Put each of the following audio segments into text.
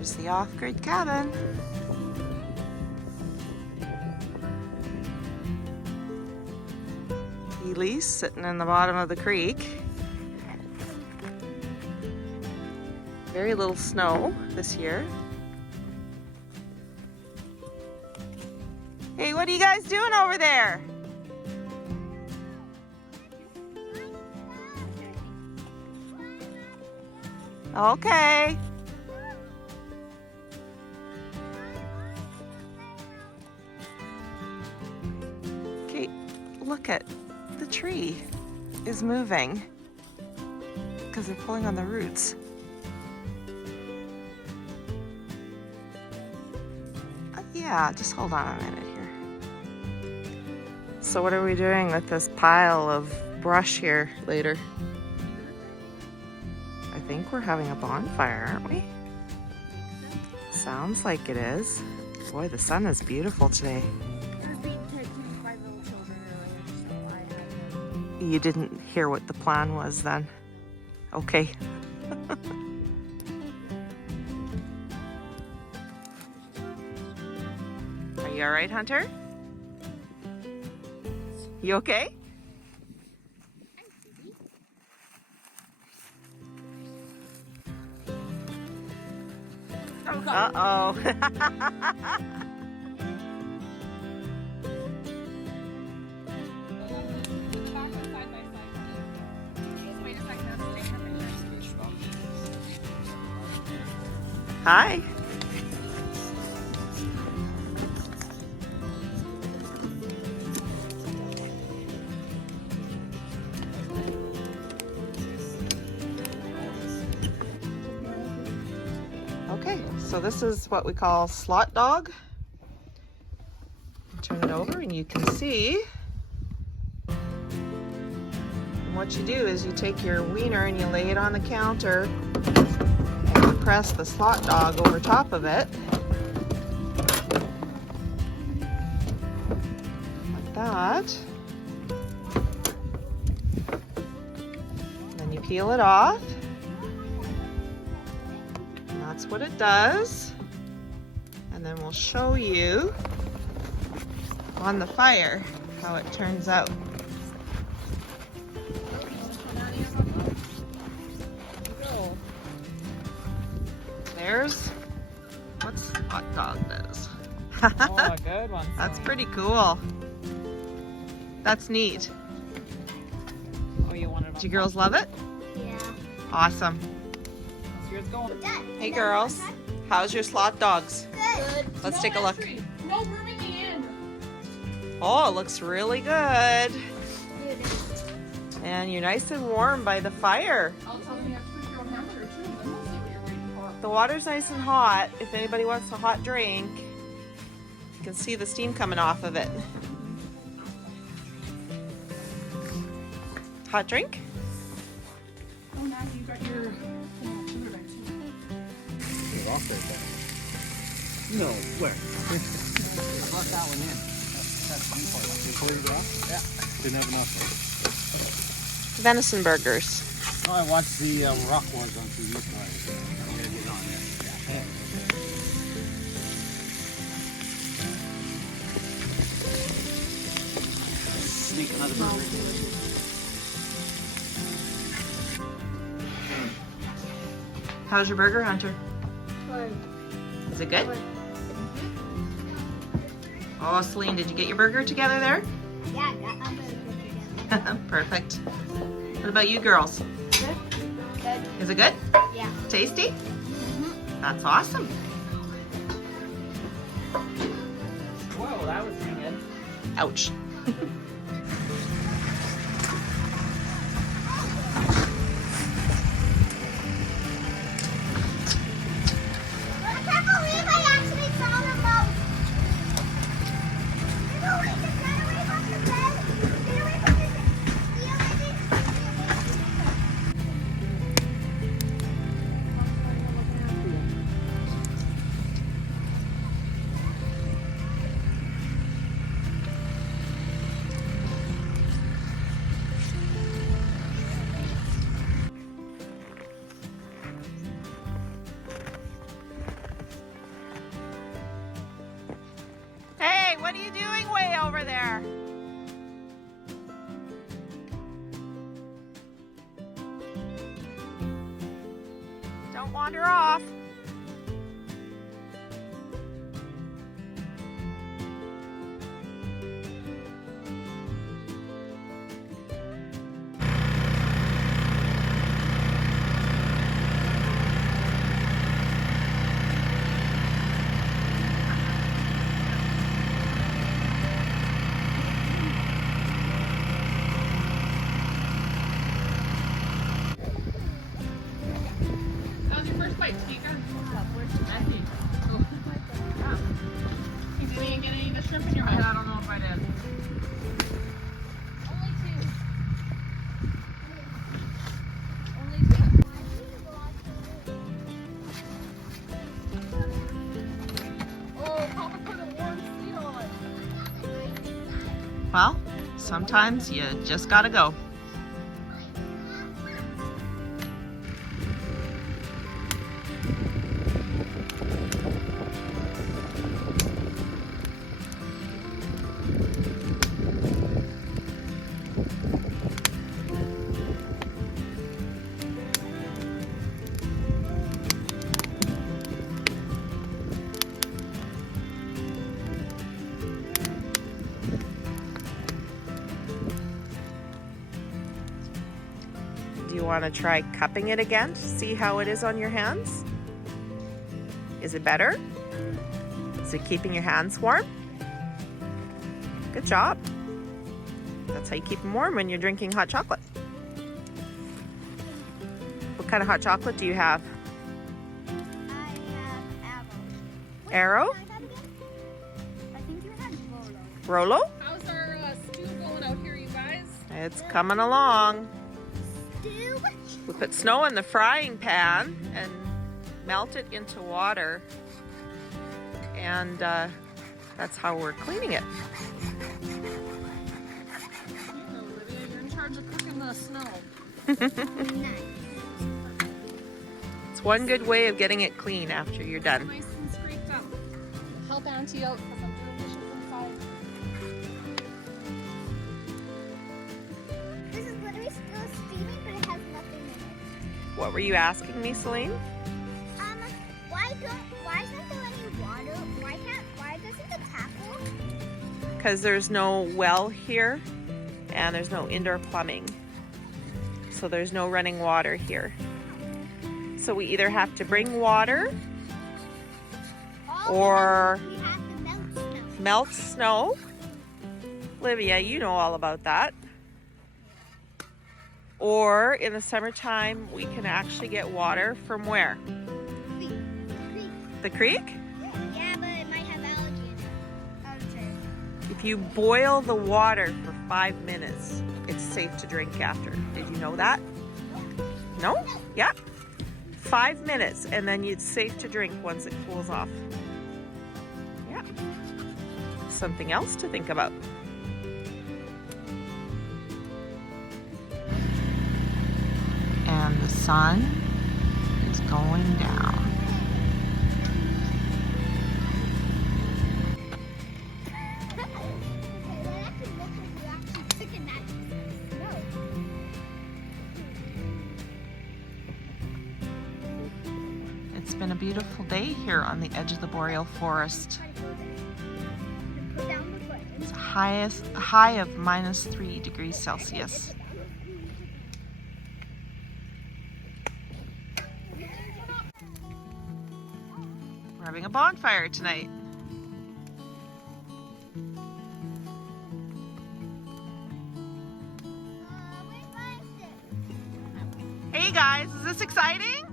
There's the off-grid cabin. Elise sitting in the bottom of the creek. Very little snow this year. Hey, what are you guys doing over there? Okay. Okay, look at the tree is moving because they're pulling on the roots. Yeah, just hold on a minute here. So what are we doing with this pile of brush here later? I think we're having a bonfire, aren't we? Sounds like it is. Boy, the sun is beautiful today. I was being taken by little children earlier, so I had to... You didn't hear what the plan was then? Okay. Are you all right, Hunter? You okay? Uh-oh. Hi. Okay, so this is what we call slot dog. Turn it over and you can see. And what you do is you take your wiener and you lay it on the counter and you press the slot dog over top of it. Like that. And then you peel it off. That's what it does. And then we'll show you on the fire how it turns out. There's what Slot Dog does. Oh, a good one. That's pretty cool. That's neat. Oh, you wanted Do you girls love it? Yeah. Awesome. Yours going. Hey girls, how's your Slot Dogs? Good. Let's take a look. No rooming in. Oh, it looks really good. And you're nice and warm by the fire. I'll tell them you have to put your own hamburger too, and then we'll see what you're waiting for. The water's nice and hot. If anybody wants a hot drink, you can see the steam coming off of it. Hot drink? Oh, now you got your cooler bag too. You're off there, no, where? Lock that one in. That's one part. You cleared it off? Yeah. Didn't have enough. Venison burgers. Oh, I watched the Rock Wars on TV, so I gotta get on there. Yeah. Sneak another burger. How's your burger, Hunter? Good. Is it good? Oh, Celine, did you get your burger together there? Yeah, I got my burger together. Perfect. What about you girls? Good. Good. Is it good? Yeah. Tasty? That's awesome. Whoa, that was pretty good. Ouch. I can't believe I actually saw the boat. Get away from the bed. Get away from the what are you doing way over there? Don't wander off. That was your first bite, Tika. You didn't even get any of the shrimp in your mouth. I don't know if I did. Only two. Only two. Oh, Papa put a warm seat on. Well, sometimes you just gotta go. Do you want to try cupping it again to see how it is on your hands? Is it better? Is it keeping your hands warm? Good job. That's how you keep them warm when you're drinking hot chocolate. What kind of hot chocolate do you have? I have Arrow? I think you had Rolo. Rolo? How's our stew going out here, you guys? It's coming along. Stew. We put snow in the frying pan and melt it into water. And that's how we're cleaning it. Olivia, you're in charge of cooking the snow. Nice. It's one good way of getting it clean after you're done. Nice and scraped up. Help Auntie out because I'm doing dishes inside. This is literally still steaming, but it has nothing in it. What were you asking me, Celine? Why isn't there any water? Why doesn't the tap work? Because there's no well here and there's no indoor plumbing. So there's no running water here. So we either have to bring water or We have to melt snow. melt snow. Olivia, you know all about that. Or in the summertime, we can actually get water from where? Creek. The creek? Yeah, but it might have algae in it. I would say. If you boil the water for 5 minutes, it's safe to drink after. Did you know that? No? Yeah. 5 minutes, and then it's safe to drink once it cools off. Yeah. Something else to think about. And the sun is going down. Okay, that actually looks like you actually took a match. No. It's been a beautiful day here on the edge of the boreal forest. Put down the foot. It's a high of -3 degrees Celsius. We're having a bonfire tonight. Where's my stick? Hey guys, is this exciting?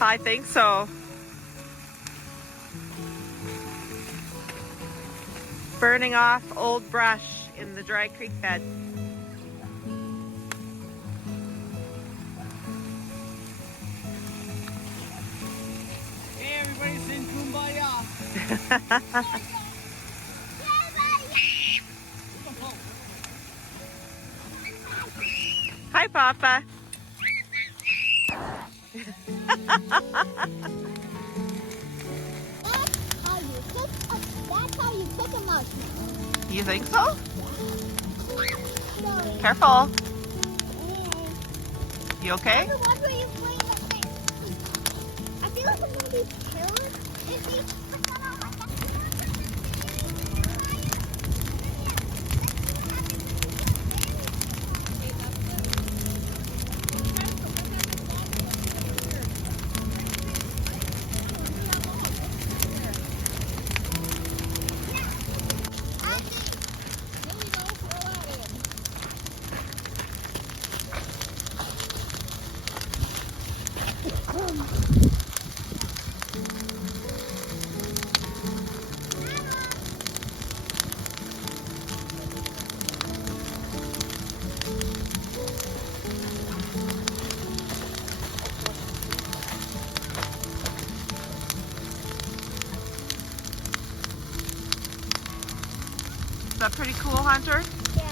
I think so. Burning off old brush in the dry creek bed. Hi, Papa. That's how you cook a mushroom. You think so? Careful. You okay? What were you playing the thing? I feel like I'm gonna be killed if he puts that on my back. Is that pretty cool, Hunter? Yeah.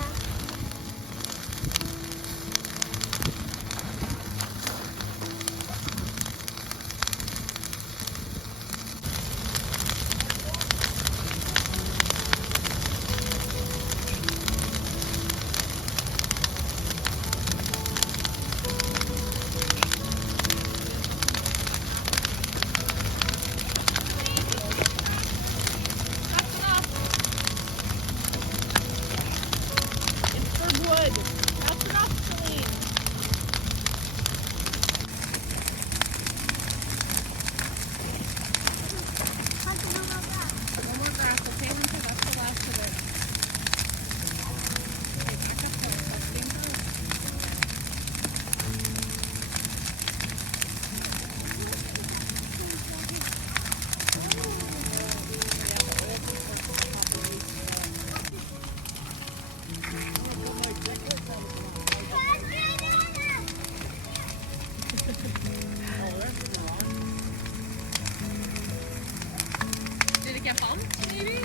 Did it get bumped, maybe?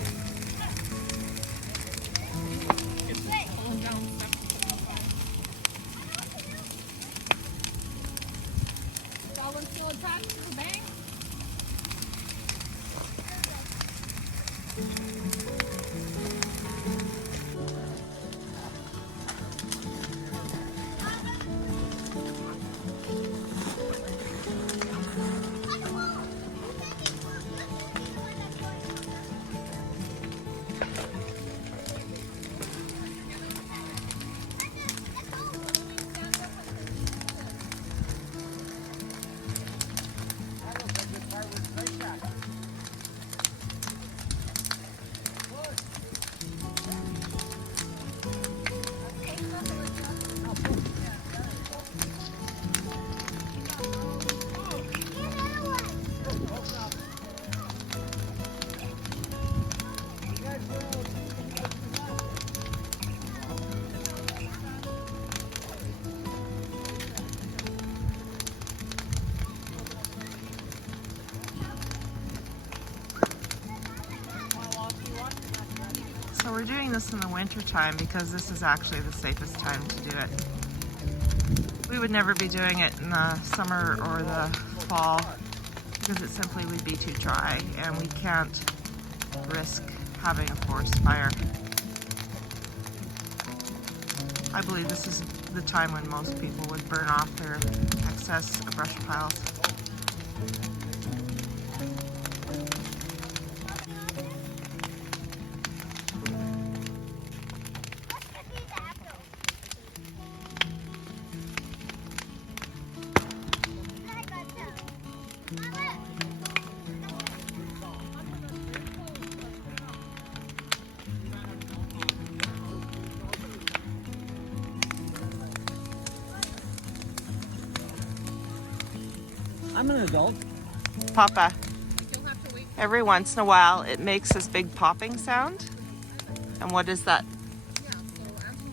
It's pulling down stuff. That one's still attached to the bank? So we're doing this in the winter time because this is actually the safest time to do it. We would never be doing it in the summer or the fall because it simply would be too dry and we can't risk having a forest fire. I believe this is the time when most people would burn off their excess brush piles. I'm an adult. Papa, You'll have to wait. every once in a while it makes this big popping sound. And what is that? Yeah, so actually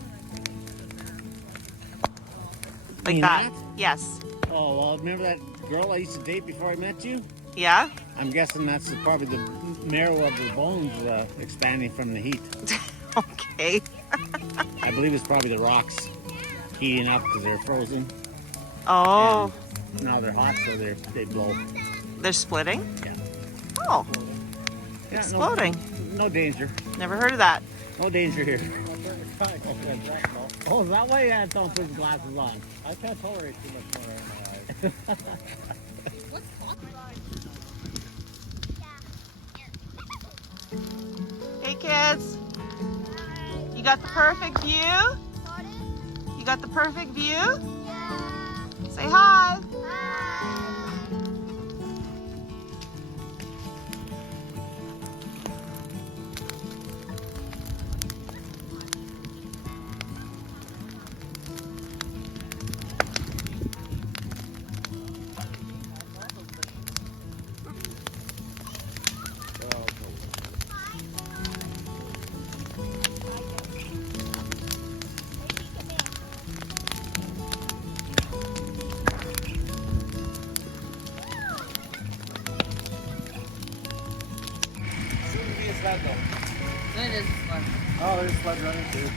Like Mean that? that? Yes. Oh, well, remember that girl I used to date before I met you? Yeah? I'm guessing that's probably the marrow of the bones expanding from the heat. Okay. I believe it's probably the rocks heating up because they're frozen. Oh, And now they're hot, so they blow. they're splitting? Yeah. Oh, Yeah, exploding. No danger. Never heard of that. No danger here. Oh, is that why you had to put his glasses on? I can't tolerate too much more in my eyes. Hey kids, you got the perfect view? You got the perfect view? Say hi. It is fun. Oh, there's sled running too.